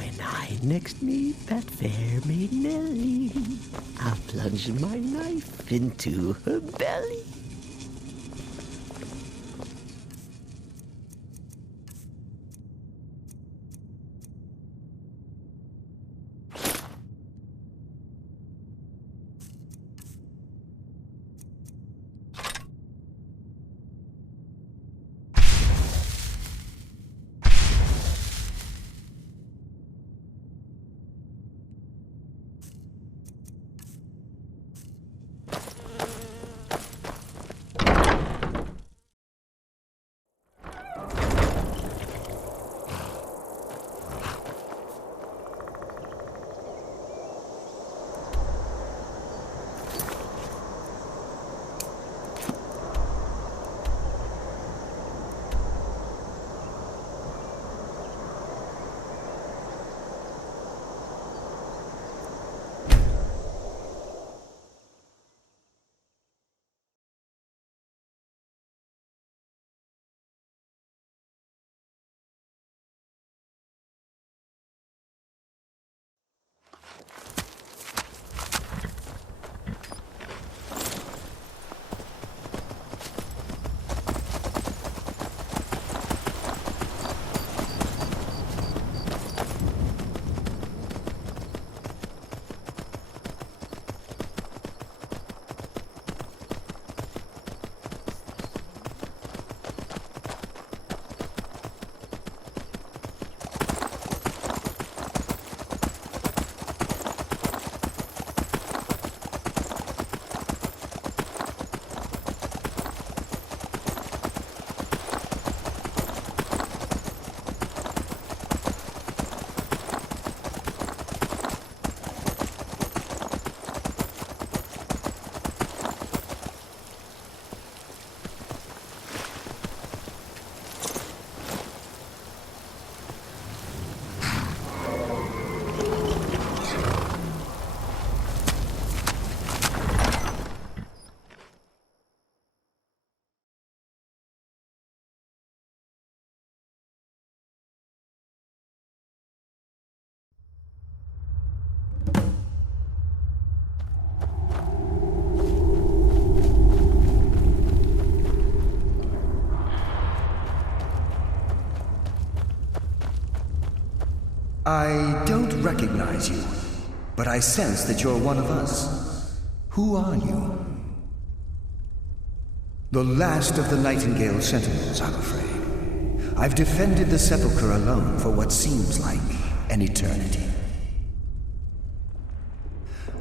when I next meet that fair maiden Ellie, I'll plunge my knife into her belly. I don't recognize you, but I sense that you're one of us. Who are you? The last of the Nightingale Sentinels, I'm afraid. I've defended the Sepulchre alone for what seems like an eternity.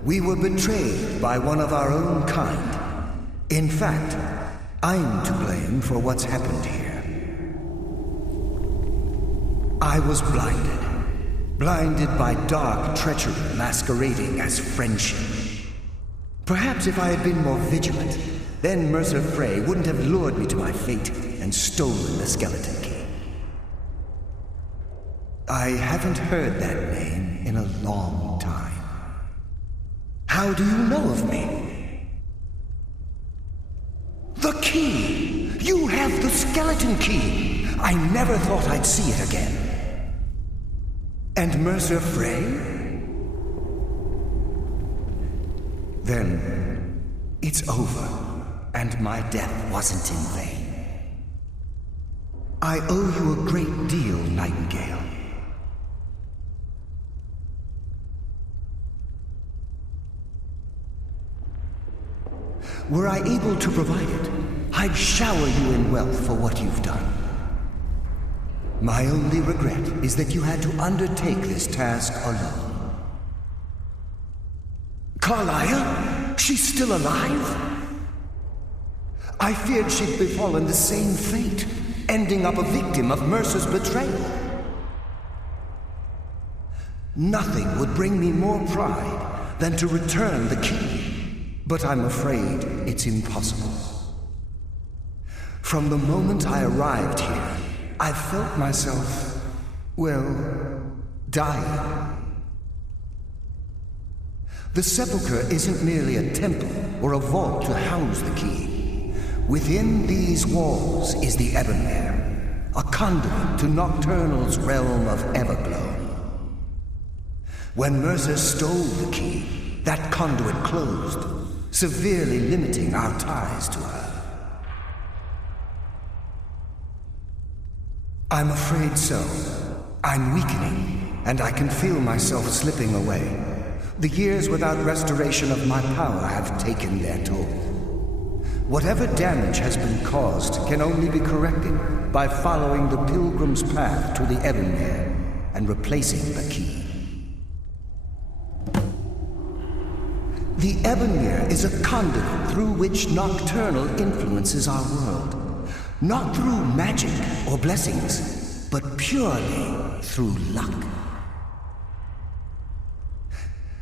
We were betrayed by one of our own kind. In fact, I'm to blame for what's happened here. I was blinded. Blinded by dark treachery masquerading as friendship. Perhaps if I had been more vigilant, then Mercer Frey wouldn't have lured me to my fate and stolen the skeleton key. I haven't heard that name in a long time. How do you know of me? The key! You have the skeleton key! I never thought I'd see it again. And Mercer Frey? Then it's over, and my death wasn't in vain. I owe you a great deal, Nightingale. Were I able to provide it, I'd shower you in wealth for what you've done. My only regret is that you had to undertake this task alone. Carlisle? She's still alive? I feared she'd befallen the same fate, ending up a victim of Mercer's betrayal. Nothing would bring me more pride than to return the key, but I'm afraid it's impossible. From the moment I arrived here, I felt myself, well, dying. The Sepulchre isn't merely a temple or a vault to house the key. Within these walls is the Ebonmere, a conduit to Nocturnal's realm of Everglow. When Mercer stole the key, that conduit closed, severely limiting our ties to her. I'm afraid so. I'm weakening, and I can feel myself slipping away. The years without restoration of my power have taken their toll. Whatever damage has been caused can only be corrected by following the pilgrim's path to the Ebonmere and replacing the key. The Ebonmere is a conduit through which Nocturnal influences our world. Not through magic or blessings, but purely through luck.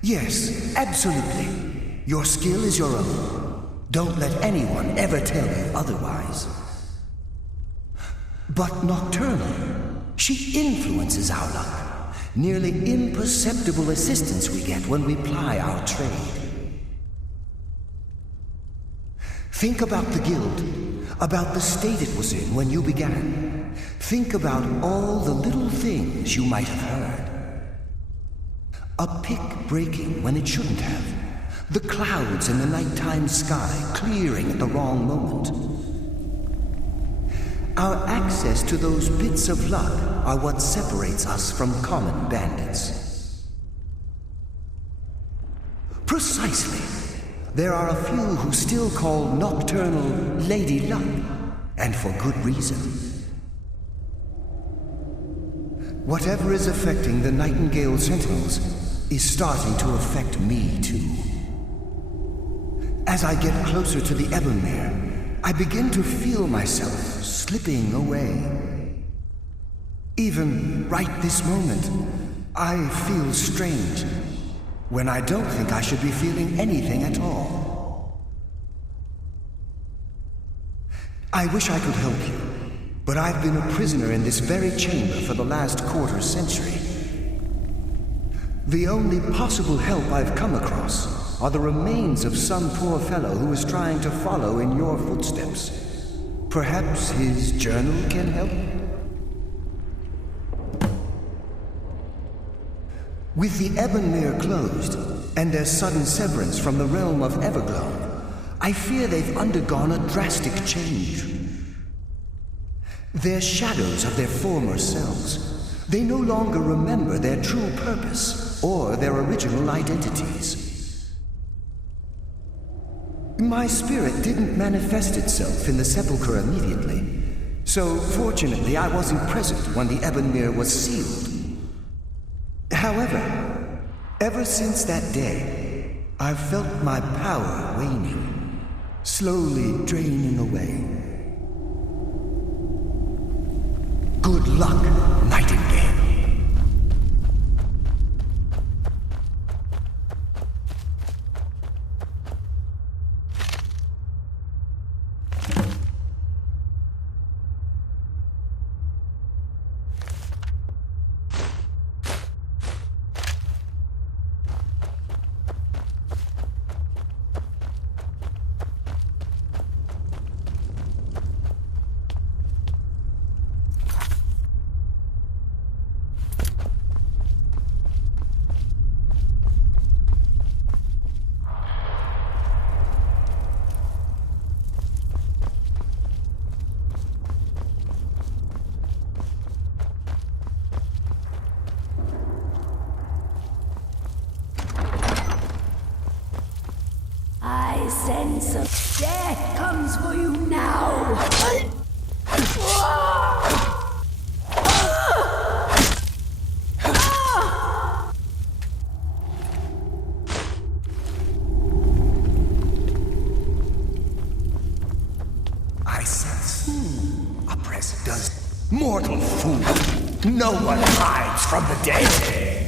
Yes, absolutely. Your skill is your own. Don't let anyone ever tell you otherwise. But Nocturnal, she influences our luck. Nearly imperceptible assistance we get when we ply our trade. Think about the guild, about the state it was in when you began. Think about all the little things you might have heard. A pick breaking when it shouldn't have. The clouds in the nighttime sky clearing at the wrong moment. Our access to those bits of luck are what separates us from common bandits. Precisely. There are a few who still call Nocturnal Lady Luck, and for good reason. Whatever is affecting the Nightingale Sentinels is starting to affect me too. As I get closer to the Ebonmere, I begin to feel myself slipping away. Even right this moment, I feel strange, when I don't think I should be feeling anything at all. I wish I could help you, but I've been a prisoner in this very chamber for the last quarter century. The only possible help I've come across are the remains of some poor fellow who is trying to follow in your footsteps. Perhaps his journal can help? With the Ebonmere closed, and their sudden severance from the realm of Everglow, I fear they've undergone a drastic change. They're shadows of their former selves. They no longer remember their true purpose or their original identities. My spirit didn't manifest itself in the sepulchre immediately, so fortunately I wasn't present when the Ebonmere was sealed. However, ever since that day, I've felt my power waning, slowly draining away. Good luck, Nightingale. I sense of death comes for you now. I sense a presence. Does mortal fool. No one hides from the dead.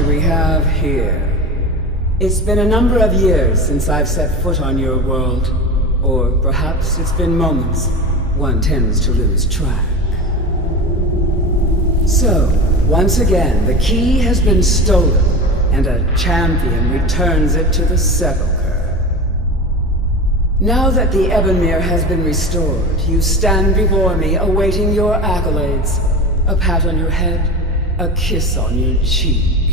do we have here? It's been a number of years since I've set foot on your world. Or perhaps it's been moments. One tends to lose track. So, once again, the key has been stolen, and a champion returns it to the sepulchre. Now that the Ebonmere has been restored, you stand before me awaiting your accolades. A pat on your head, a kiss on your cheek.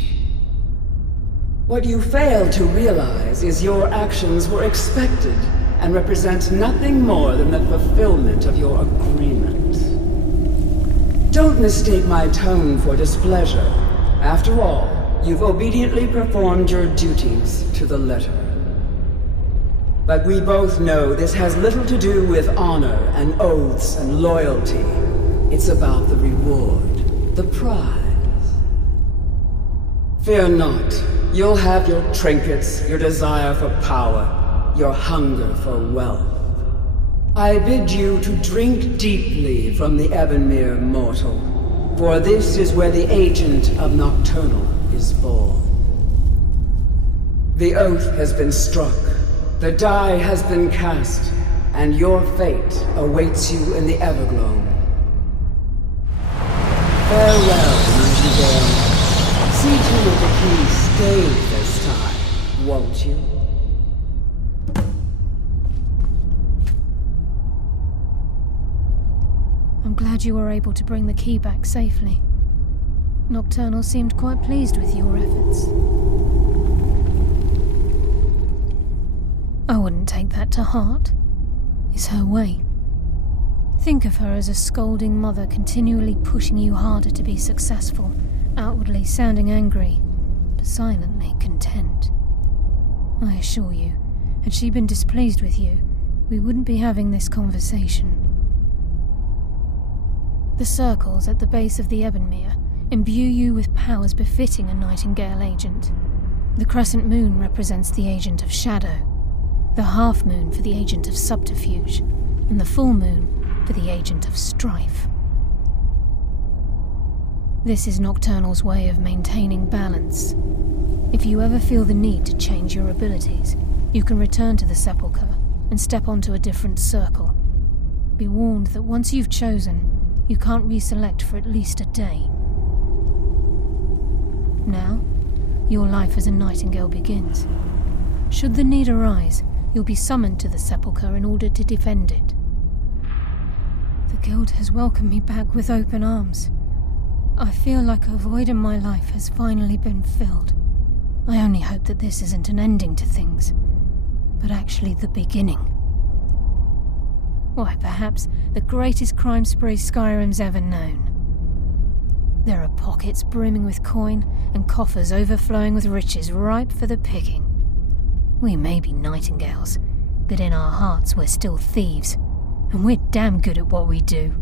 What you fail to realize is your actions were expected and represent nothing more than the fulfillment of your agreement. Don't mistake my tone for displeasure. After all, you've obediently performed your duties to the letter. But we both know this has little to do with honor and oaths and loyalty. It's about the reward, the prize. Fear not. You'll have your trinkets, your desire for power, your hunger for wealth. I bid you to drink deeply from the Ebonmere mortal, for this is where the agent of Nocturnal is born. The oath has been struck, the die has been cast, and your fate awaits you in the Everglow. Farewell, Nightingale. See to it the key stays this time, won't you? I'm glad you were able to bring the key back safely. Nocturnal seemed quite pleased with your efforts. I wouldn't take that to heart. It's her way. Think of her as a scolding mother continually pushing you harder to be successful, outwardly sounding angry, but silently content. I assure you, had she been displeased with you, we wouldn't be having this conversation. The circles at the base of the Ebonmere imbue you with powers befitting a Nightingale agent. The crescent moon represents the agent of shadow, the half moon for the agent of subterfuge, and the full moon for the agent of strife. This is Nocturnal's way of maintaining balance. If you ever feel the need to change your abilities, you can return to the sepulchre and step onto a different circle. Be warned that once you've chosen, you can't reselect for at least a day. Now, your life as a Nightingale begins. Should the need arise, you'll be summoned to the sepulchre in order to defend it. The Guild has welcomed me back with open arms. I feel like a void in my life has finally been filled. I only hope that this isn't an ending to things, but actually the beginning. Why, perhaps the greatest crime spree Skyrim's ever known. There are pockets brimming with coin and coffers overflowing with riches ripe for the picking. We may be Nightingales, but in our hearts we're still thieves, and we're damn good at what we do.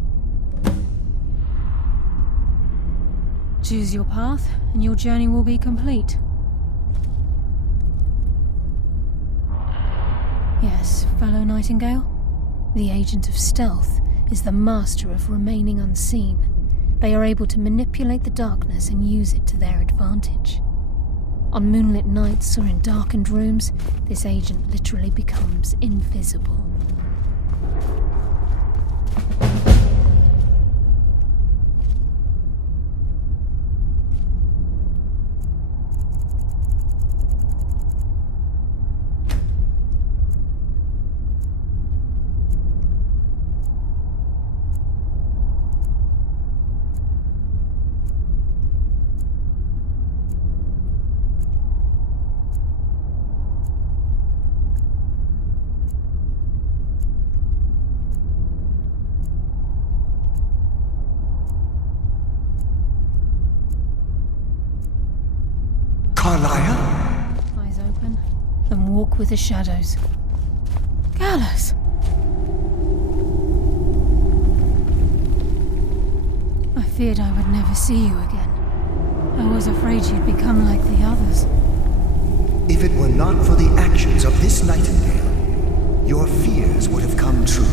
Choose your path, and your journey will be complete. Yes, fellow Nightingale? The agent of stealth is the master of remaining unseen. They are able to manipulate the darkness and use it to their advantage. On moonlit nights or in darkened rooms, this agent literally becomes invisible. Eyes open, and walk with the shadows. Gallows! I feared I would never see you again. I was afraid you'd become like the others. If it were not for the actions of this Nightingale, your fears would have come true.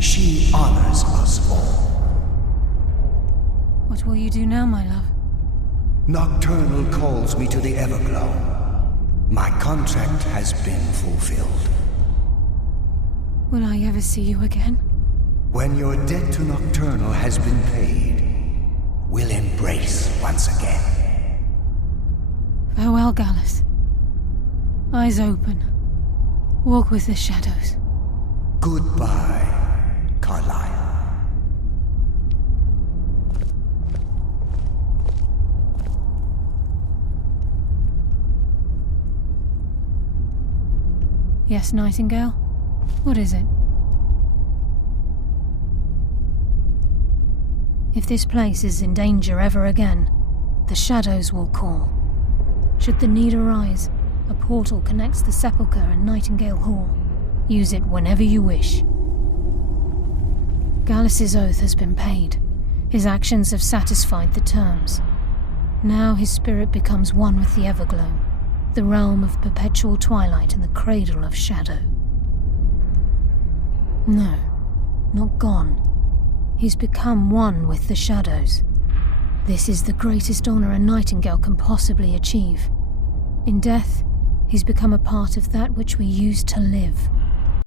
She honors us all. What will you do now, my love? Nocturnal calls me to the Everglow. My contract has been fulfilled. Will I ever see you again? When your debt to Nocturnal has been paid, we'll embrace once again. Farewell, Gallus. Eyes open. Walk with the shadows. Goodbye, Carlyle. Yes, Nightingale? What is it? If this place is in danger ever again, the shadows will call. Should the need arise, a portal connects the Sepulchre and Nightingale Hall. Use it whenever you wish. Gallus's oath has been paid. His actions have satisfied the terms. Now his spirit becomes one with the Everglow, the realm of perpetual twilight and the cradle of shadow. No, not gone. He's become one with the shadows. This is the greatest honor a Nightingale can possibly achieve. In death, he's become a part of that which we used to live.